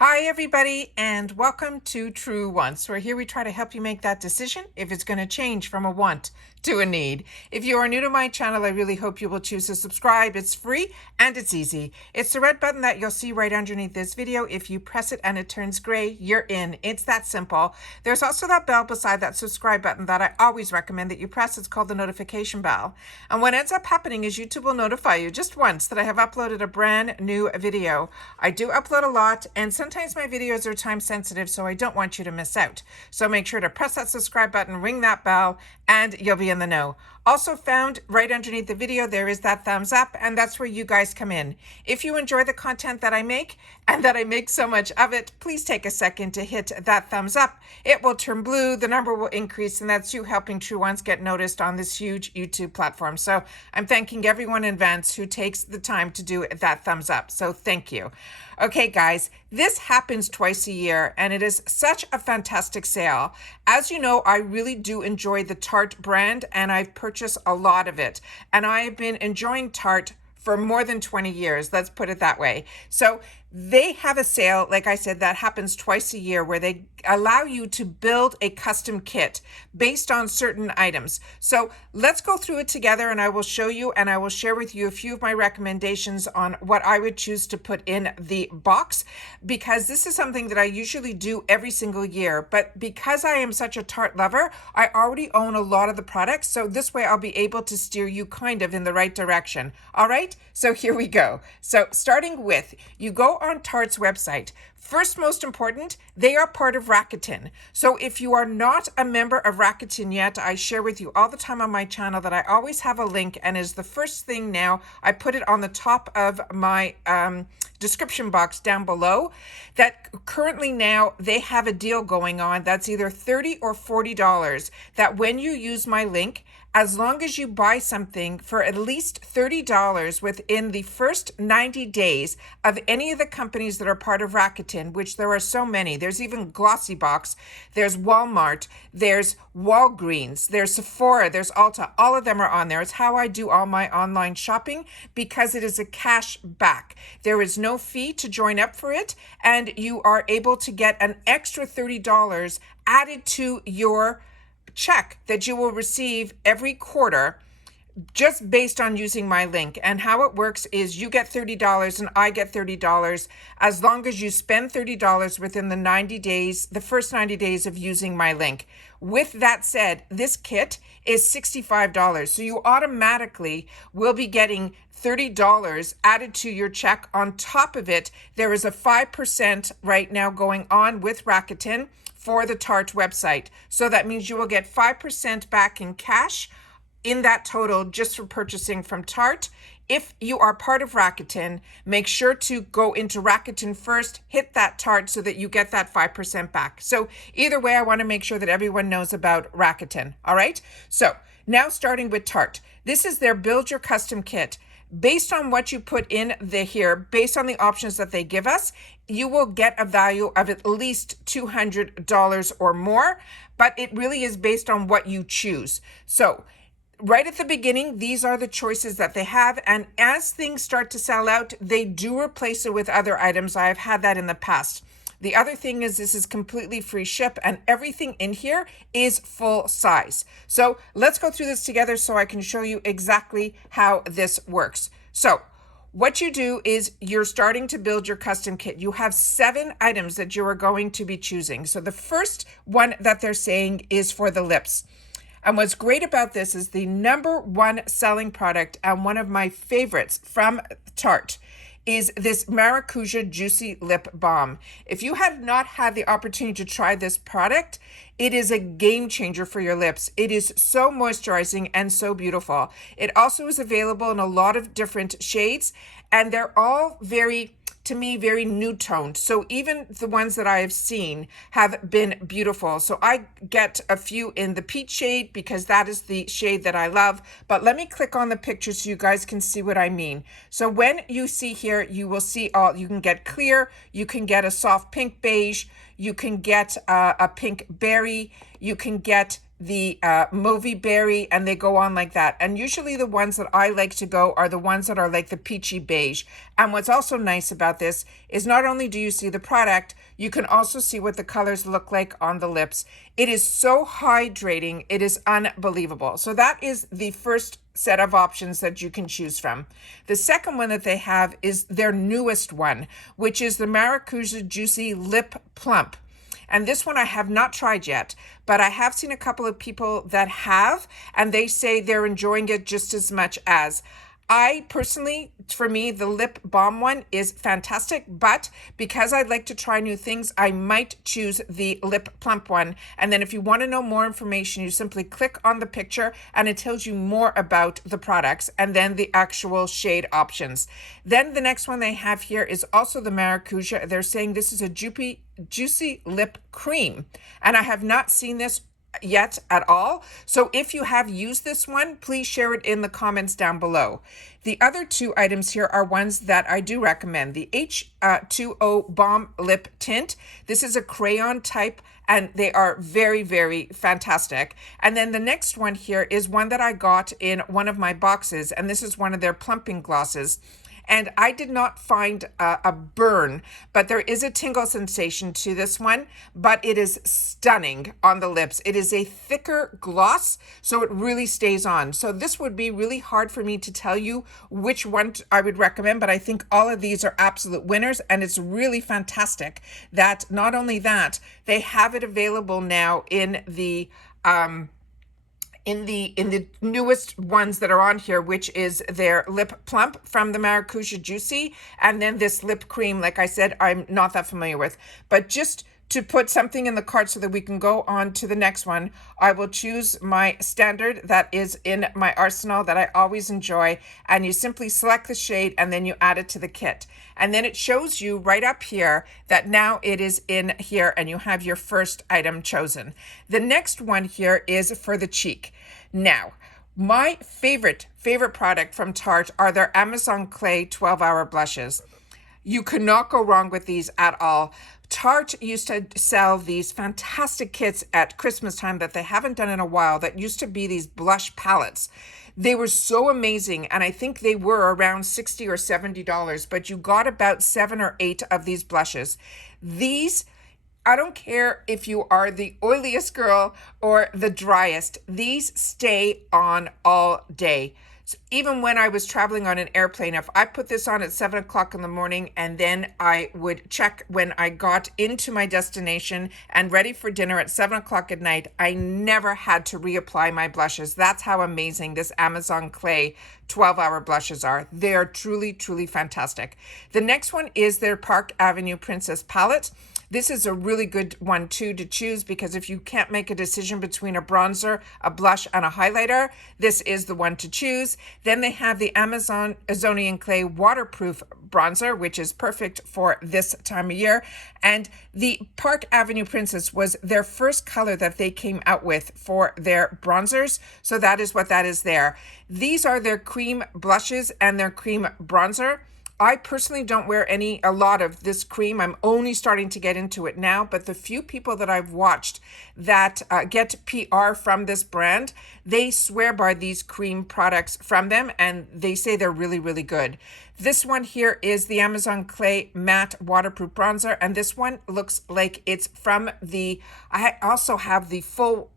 Hi, everybody, and welcome to True Wants, where here we try to help you make that decision if it's going to change from a want to a need. If you are new to my channel, I really hope you will choose to subscribe. It's free and it's easy. It's the red button that you'll see right underneath this video. If you press it and it turns gray, you're in. It's that simple. There's also that bell beside that subscribe button that I always recommend that you press. It's called the notification bell. And what ends up happening is YouTube will notify you just once that I have uploaded a brand new video. I do upload a lot, and sometimes my videos are time sensitive, so I don't want you to miss out. So make sure to press that subscribe button, ring that bell, and you'll be in the know. Also found right underneath the video, there is that thumbs up, and that's where you guys come in. If you enjoy the content that I make, and that I make so much of it, please take a second to hit that thumbs up. It will turn blue, the number will increase, and that's you helping True Ones get noticed on this huge YouTube platform. So I'm thanking everyone in advance who takes the time to do that thumbs up. So thank you. Okay, guys, this happens twice a year, and it is such a fantastic sale. As you know, I really do enjoy the Tarte brand, and I've purchased a lot of it. And I've been enjoying Tarte for more than 20 years, let's put it that way. So they have a sale, like I said, that happens twice a year where they allow you to build a custom kit based on certain items. So let's go through it together, and I will show you and I will share with you a few of my recommendations on what I would choose to put in the box, because this is something that I usually do every single year. But because I am such a Tarte lover, I already own a lot of the products. So this way I'll be able to steer you kind of in the right direction. All right, so here we go. So starting with, you go on Tarte's website. First, most important, they are part of Rakuten. So if you are not a member of Rakuten yet, I share with you all the time on my channel that I always have a link, and is the first thing now. I put it on the top of my description box down below, that currently now they have a deal going on that's either $30 or $40, that when you use my link, as long as you buy something for at least $30 within the first 90 days of any of the companies that are part of Rakuten, which there are so many. There's even Glossybox, there's Walmart, there's Walgreens, there's Sephora, there's ULTA. All of them are on there. It's how I do all my online shopping, because it is a cash back. There is no fee to join up for it, and you are able to get an extra $30 added to your check that you will receive every quarter, just based on using my link. And how it works is you get $30 and I get $30 as long as you spend $30 within the 90 days, the first 90 days of using my link. With that said, this kit is $65. So you automatically will be getting $30 added to your check. On top of it, there is a 5% right now going on with Rakuten for the Tarte website. So that means you will get 5% back in cash in that total just for purchasing from Tarte. If you are part of Rakuten, make sure to go into Rakuten first, hit that Tarte so that you get that 5% back. So either way, I want to make sure that everyone knows about Rakuten. All right. So now starting with Tarte, this is their build your custom kit. Based on what you put in here, based on the options that they give us, you will get a value of at least $200 or more, but it really is based on what you choose. So right at the beginning, these are the choices that they have. And as things start to sell out, they do replace it with other items. I have had that in the past. The other thing is this is completely free ship, and everything in here is full size. So let's go through this together so I can show you exactly how this works. So what you do is you're starting to build your custom kit. You have 7 items that you are going to be choosing. So the first one that they're saying is for the lips. And what's great about this is the #1 selling product, and one of my favorites from Tarte, is this Maracuja Juicy Lip Balm. If you have not had the opportunity to try this product, it is a game changer for your lips. It is so moisturizing and so beautiful. It also is available in a lot of different shades, and they're all very, to me, very nude toned. So even the ones that I have seen have been beautiful. So I get a few in the peach shade because that is the shade that I love. But let me click on the picture so you guys can see what I mean. So when you see here, you will see all, you can get clear, you can get a soft pink beige, you can get a pink berry, you can get the Mauvey Berry, and they go on like that. And usually the ones that I like to go are the ones that are like the peachy beige. And what's also nice about this is not only do you see the product, you can also see what the colors look like on the lips. It is so hydrating. It is unbelievable. So that is the first set of options that you can choose from. The second one that they have is their newest one, which is the Maracuja Juicy Lip Plump. And this one I have not tried yet, but I have seen a couple of people that have, and they say they're enjoying it just as much as. I personally, for me, the lip balm one is fantastic, but because I'd like to try new things, I might choose the lip plump one. And then if you want to know more information, you simply click on the picture and it tells you more about the products and then the actual shade options. Then the next one they have here is also the Maracuja. They're saying this is a juicy lip cream. And I have not seen this yet at all. So if you have used this one, please share it in the comments down below. The other two items here are ones that I do recommend. The H2O Balm Lip Tint. This is a crayon type and they are very, very fantastic. And then the next one here is one that I got in one of my boxes, and this is one of their plumping glosses. And I did not find a burn, but there is a tingle sensation to this one, but it is stunning on the lips. It is a thicker gloss, so it really stays on. So this would be really hard for me to tell you which one I would recommend, but I think all of these are absolute winners, and it's really fantastic that not only that, they have it available now in the newest ones that are on here, which is their lip plump from the Maracuja Juicy, and then this lip cream, like I said, I'm not that familiar with. But just to put something in the cart so that we can go on to the next one, I will choose my standard that is in my arsenal that I always enjoy, and you simply select the shade and then you add it to the kit. And then it shows you right up here that now it is in here and you have your first item chosen. The next one here is for the cheek. Now, my favorite product from Tarte are their Amazon Clay 12-hour blushes. You cannot go wrong with these at all. Tarte used to sell these fantastic kits at Christmas time that they haven't done in a while that used to be these blush palettes. They were so amazing, and I think they were around $60 or $70, but you got about 7 or 8 of these blushes. These, I don't care if you are the oiliest girl or the driest, these stay on all day. So even when I was traveling on an airplane, if I put this on at 7 o'clock in the morning and then I would check when I got into my destination and ready for dinner at 7 o'clock at night, I never had to reapply my blushes. That's how amazing this Amazon Clay 12-hour blushes are. They are truly, truly fantastic. The next one is their Park Avenue Princess Palette. This is a really good one too to choose because if you can't make a decision between a bronzer, a blush, and a highlighter, this is the one to choose. Then they have the Amazonian Clay Waterproof Bronzer, which is perfect for this time of year. And the Park Avenue Princess was their first color that they came out with for their bronzers. So that is what that is there. These are their cream blushes and their cream bronzer. I personally don't wear a lot of this cream. I'm only starting to get into it now, but the few people that I've watched that get PR from this brand, they swear by these cream products from them, and they say they're really, really good. This one here is the Amazon Clay Matte Waterproof Bronzer, and this one looks like it's from I also have the full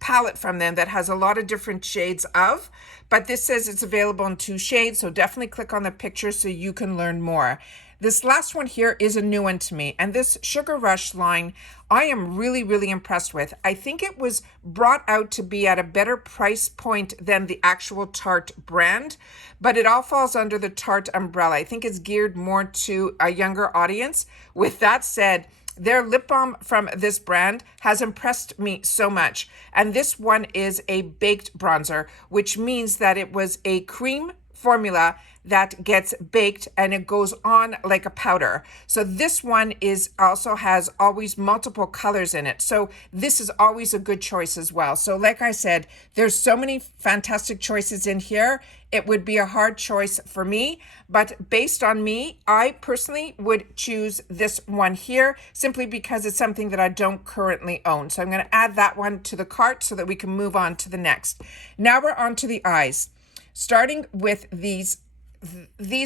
palette from them that has a lot of different shades of, but this says it's available in 2 shades, so definitely click on the picture so you can learn more. This last one here is a new one to me, and this Sugar Rush line I am really, really impressed with. I think it was brought out to be at a better price point than the actual Tarte brand, but it all falls under the Tarte umbrella. I think it's geared more to a younger audience. With that said, their lip balm from this brand has impressed me so much. And this one is a baked bronzer, which means that it was a cream formula that gets baked and it goes on like a powder. So this one is also has always multiple colors in it. So this is always a good choice as well. So like I said, there's so many fantastic choices in here. It would be a hard choice for me, but based on me, I personally would choose this one here simply because it's something that I don't currently own. So I'm going to add that one to the cart so that we can move on to the next. Now we're on to the eyes. Starting with these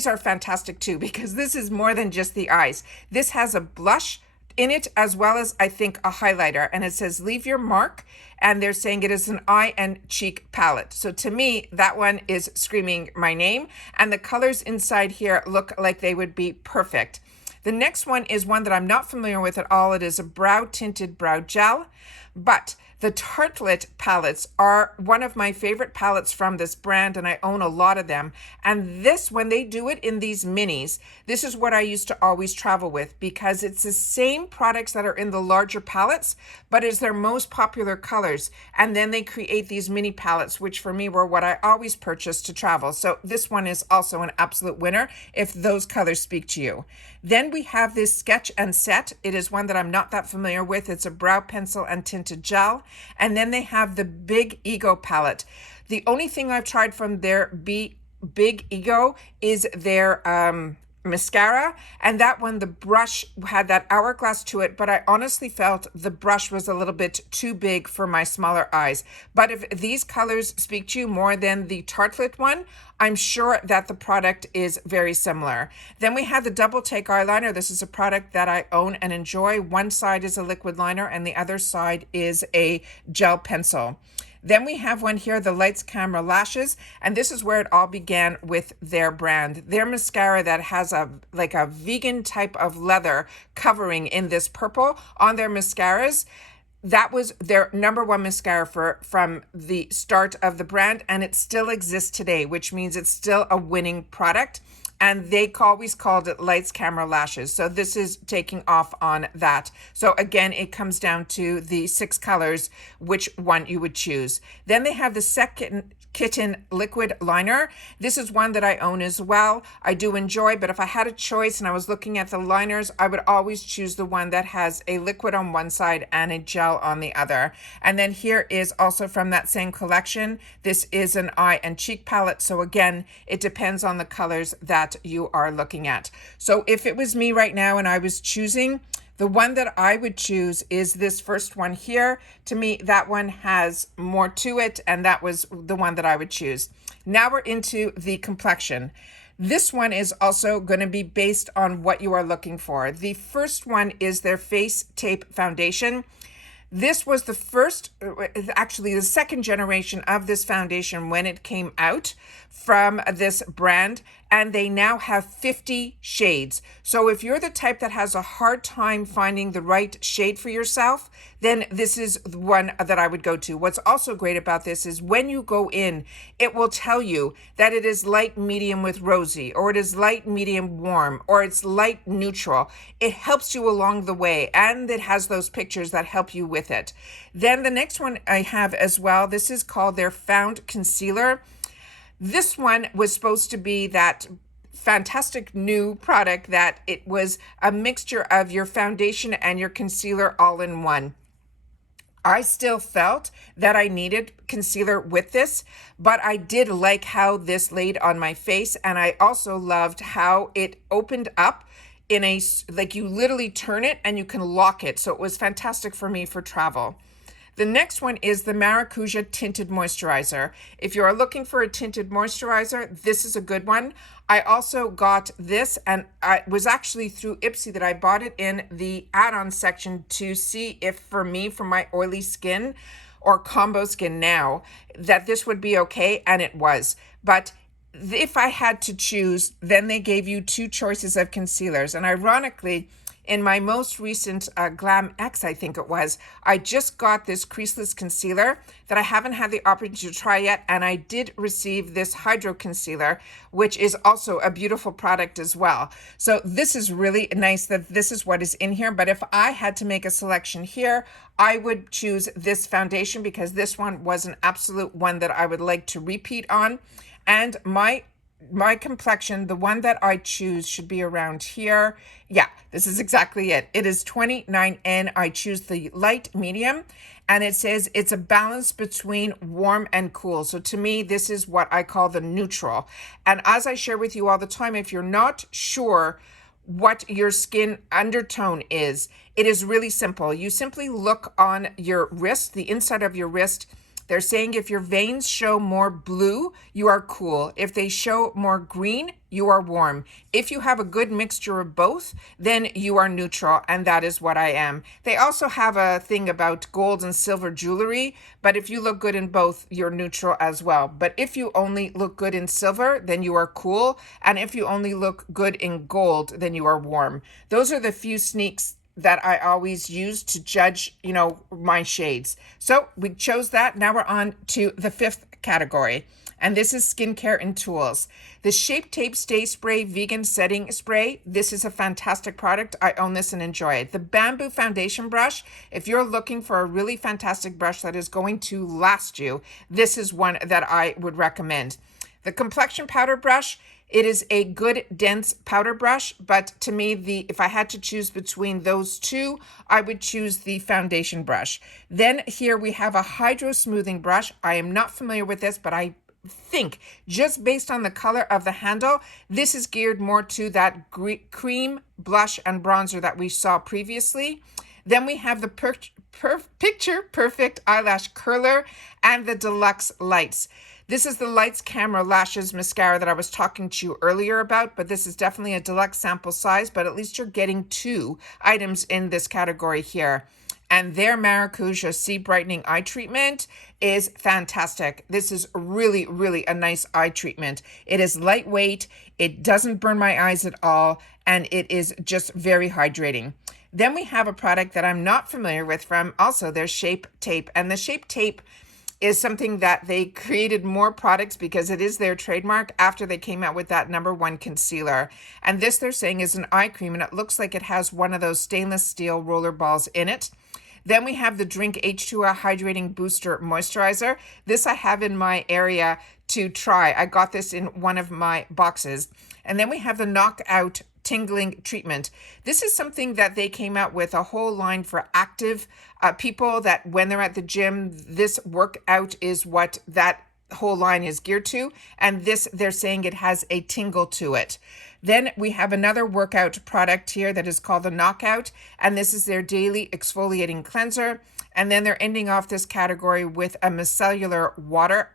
are fantastic too, because this is more than just the eyes. This has a blush in it as well as I think a highlighter, and it says leave your mark, and they're saying it is an eye and cheek palette. So to me, that one is screaming my name, and the colors inside here look like they would be perfect. The next one is one that I'm not familiar with at all. It is a brow tinted brow gel, but the Tartelette palettes are one of my favorite palettes from this brand, and I own a lot of them. And this, when they do it in these minis, this is what I used to always travel with, because it's the same products that are in the larger palettes, but it's their most popular colors. And then they create these mini palettes, which for me were what I always purchased to travel. So this one is also an absolute winner if those colors speak to you. Then we have this Sketch and Set. It is one that I'm not that familiar with. It's a brow pencil and tinted gel. And then they have the Big Ego palette. The only thing I've tried from their Big Ego is their mascara, and that one, the brush had that hourglass to it, but I honestly felt the brush was a little bit too big for my smaller eyes. But if these colors speak to you more than the Tartelette one, I'm sure that the product is very similar. Then we have the Double Take eyeliner. This is a product that I own and enjoy. One side is a liquid liner and the other side is a gel pencil. Then we have one here, the Lights Camera Lashes, and this is where it all began with their brand. Their mascara that has a vegan type of leather covering in this purple on their mascaras. That was their number one mascara from the start of the brand, and it still exists today, which means it's still a winning product. And they always called it Lights Camera Lashes. So this is taking off on that. So again, it comes down to the 6 colors, which one you would choose. Then they have the Second Kitten liquid liner. This is one that I own as well. I do enjoy, but if I had a choice and I was looking at the liners, I would always choose the one that has a liquid on one side and a gel on the other. And then here is also from that same collection. This is an eye and cheek palette. So again, it depends on the colors that you are looking at. So if it was me right now and I was choosing, the one that I would choose is this first one here. To me, that one has more to it, and that was the one that I would choose. Now we're into the Complexion. This one is also going to be based on what you are looking for. The first one is their Face Tape Foundation. This was the first, actually the second generation of this foundation when it came out from this brand, and they now have 50 shades. So if you're the type that has a hard time finding the right shade for yourself, then this is the one that I would go to. What's also great about this is when you go in, it will tell you that it is light medium with rosy, or it is light medium warm, or it's light neutral. It helps you along the way, and it has those pictures that help you with it. Then the next one I have as well, this is called their Found Concealer. This one was supposed to be that fantastic new product that it was a mixture of your foundation and your concealer all in one. I still felt that I needed concealer with this, but I did like how this laid on my face, and I also loved how it opened up in a, like you literally turn it and you can lock it. So it was fantastic for me for travel. The next one is the Maracuja Tinted Moisturizer. If you are looking for a tinted moisturizer, this is a good one. I also got this, and it was actually through Ipsy that I bought it in the add-on section to see if for me, for my oily skin or combo skin now, that this would be okay, and it was. But if I had to choose, then they gave you 2 choices of concealers. And ironically, in my most recent Glam X, I think it was, I just got this creaseless concealer that I haven't had the opportunity to try yet, and I did receive this Hydro Concealer, which is also a beautiful product as well. So this is really nice that this is what is in here, but if I had to make a selection here, I would choose this foundation because this one was an absolute one that I would like to repeat on. And my my complexion, the one that I choose should be around here. Yeah, this is exactly it. It is 29N. I choose the light medium, and it says it's a balance between warm and cool. So to me, this is what I call the neutral. And as I share with you all the time, if you're not sure what your skin undertone is, it is really simple. You simply look on your wrist, the inside of your wrist. They're saying if your veins show more blue, you are cool. If they show more green, you are warm. If you have a good mixture of both, then you are neutral, and that is what I am. They also have a thing about gold and silver jewelry, but if you look good in both, you're neutral as well. But if you only look good in silver, then you are cool, and if you only look good in gold, then you are warm. Those are the few sneaks that I always use to judge, my shades. So we chose that. Now we're on to the fifth category, and this is skincare and tools. The Shape Tape Stay Spray Vegan Setting Spray. This is a fantastic product. I own this and enjoy it. The Bamboo Foundation Brush. If you're looking for a really fantastic brush that is going to last you, this is one that I would recommend. The Complexion Powder Brush. It is a good dense powder brush, but to me, if I had to choose between those two, I would choose the foundation brush. Then here we have a hydro smoothing brush. I am not familiar with this, but I think just based on the color of the handle, this is geared more to that cream blush and bronzer that we saw previously. Then we have the Picture Perfect Eyelash Curler and the Deluxe Lights. This is the Lights Camera Lashes mascara that I was talking to you earlier about, but this is definitely a deluxe sample size, but at least you're getting 2 items in this category here. And their Maracuja Sea Brightening Eye Treatment is fantastic. This is really, really a nice eye treatment. It is lightweight, it doesn't burn my eyes at all, and it is just very hydrating. Then we have a product that I'm not familiar with from also their Shape Tape, and the Shape Tape is something that they created more products because it is their trademark after they came out with that #1 concealer. And this they're saying is an eye cream, and it looks like it has one of those stainless steel roller balls in it. Then we have the Drink H2O Hydrating Booster Moisturizer. This I have in my area to try. I got this in one of my boxes. And then we have the Knockout Tingling Treatment. This is something that they came out with, a whole line for active people that when they're at the gym, this workout is what that whole line is geared to. And this, they're saying it has a tingle to it. Then we have another workout product here that is called the Knockout, and this is their daily exfoliating cleanser. And then they're ending off this category with a micellar water.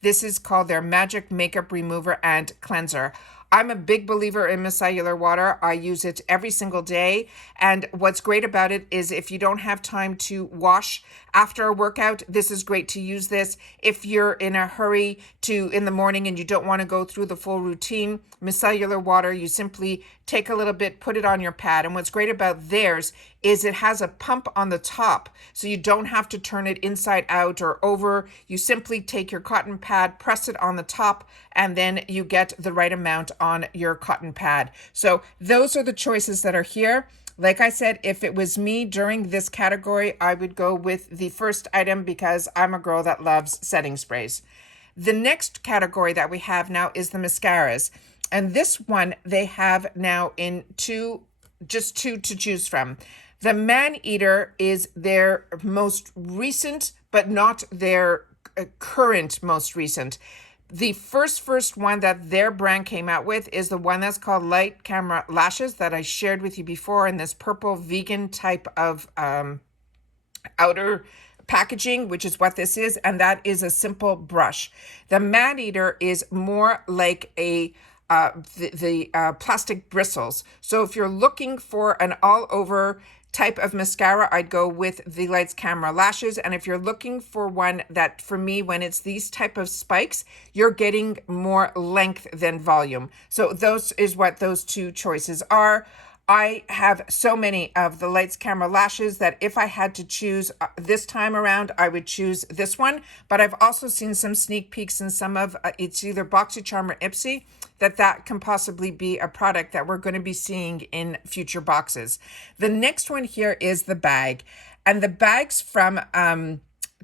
This is called their Magic Makeup Remover and Cleanser. I'm a big believer in micellar water. I use it every single day. And what's great about it is if you don't have time to wash after a workout, this is great to use this. If you're in a hurry in the morning and you don't want to go through the full routine, micellar water, you simply take a little bit, put it on your pad. And what's great about theirs is it has a pump on the top, so you don't have to turn it inside out or over. You simply take your cotton pad, press it on the top, and then you get the right amount on your cotton pad. So those are the choices that are here. Like I said, if it was me during this category, I would go with the first item because I'm a girl that loves setting sprays. The next category that we have now is the mascaras. And this one they have now in just two to choose from. The Man Eater is their most recent, but not their current most recent. The first one that their brand came out with is the one that's called Light Camera Lashes that I shared with you before in this purple vegan type of outer packaging, which is what this is, and that is a simple brush. The Man Eater is more like the plastic bristles. So if you're looking for an all-over type of mascara, I'd go with the Lights Camera Lashes. And if you're looking for one that, for me, when it's these type of spikes, you're getting more length than volume. So those is what those two choices are. I have so many of the Lights Camera Lashes that if I had to choose this time around, I would choose this one. But I've also seen some sneak peeks in some of, it's either BoxyCharm or Ipsy, that can possibly be a product that we're going to be seeing in future boxes. The next one here is the bag. And the bags from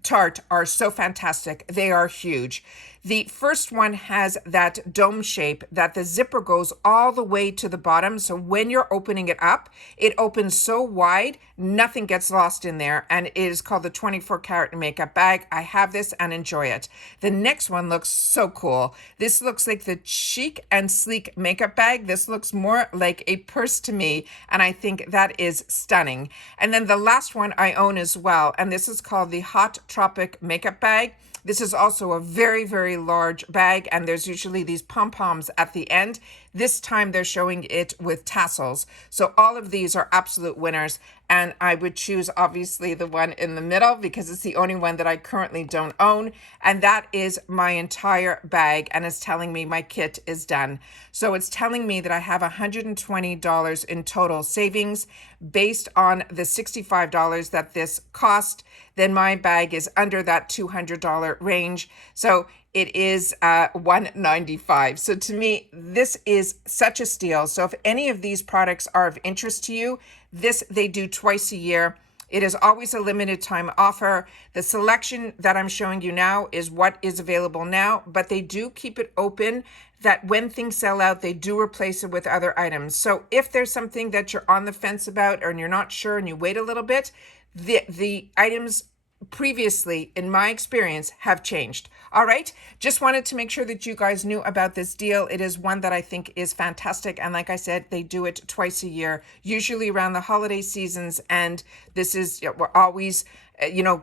Tarte are so fantastic. They are huge. The first one has that dome shape that the zipper goes all the way to the bottom. So when you're opening it up, it opens so wide, nothing gets lost in there. And it is called the 24 karat makeup bag. I have this and enjoy it. The next one looks so cool. This looks like the chic and sleek makeup bag. This looks more like a purse to me, and I think that is stunning. And then the last one I own as well, and this is called the Hot Tropic makeup bag. This is also a very, very large bag, and there's usually these pom-poms at the end. This time they're showing it with tassels. So all of these are absolute winners, and I would choose obviously the one in the middle because it's the only one that I currently don't own, and that is my entire bag, and it's telling me my kit is done. So it's telling me that I have $120 in total savings based on the $65 that this cost. Then my bag is under that $200 range. So it is $195. So to me, this is such a steal. So if any of these products are of interest to you, this they do twice a year. It is always a limited time offer. The selection that I'm showing you now is what is available now, but they do keep it open that when things sell out, they do replace it with other items. So if there's something that you're on the fence about or you're not sure and you wait a little bit, the items previously, in my experience, have changed. All right, just wanted to make sure that you guys knew about this deal. It is one that I think is fantastic, and like I said, they do it twice a year, usually around the holiday seasons, and this is, we're always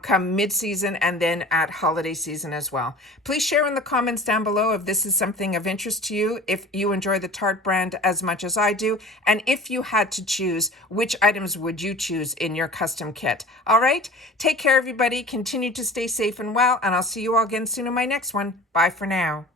come mid-season and then at holiday season as well. Please share in the comments down below if this is something of interest to you, if you enjoy the Tarte brand as much as I do, and if you had to choose, which items would you choose in your custom kit? All right, take care everybody, continue to stay safe and well, and I'll see you all again soon in my next one. Bye for now.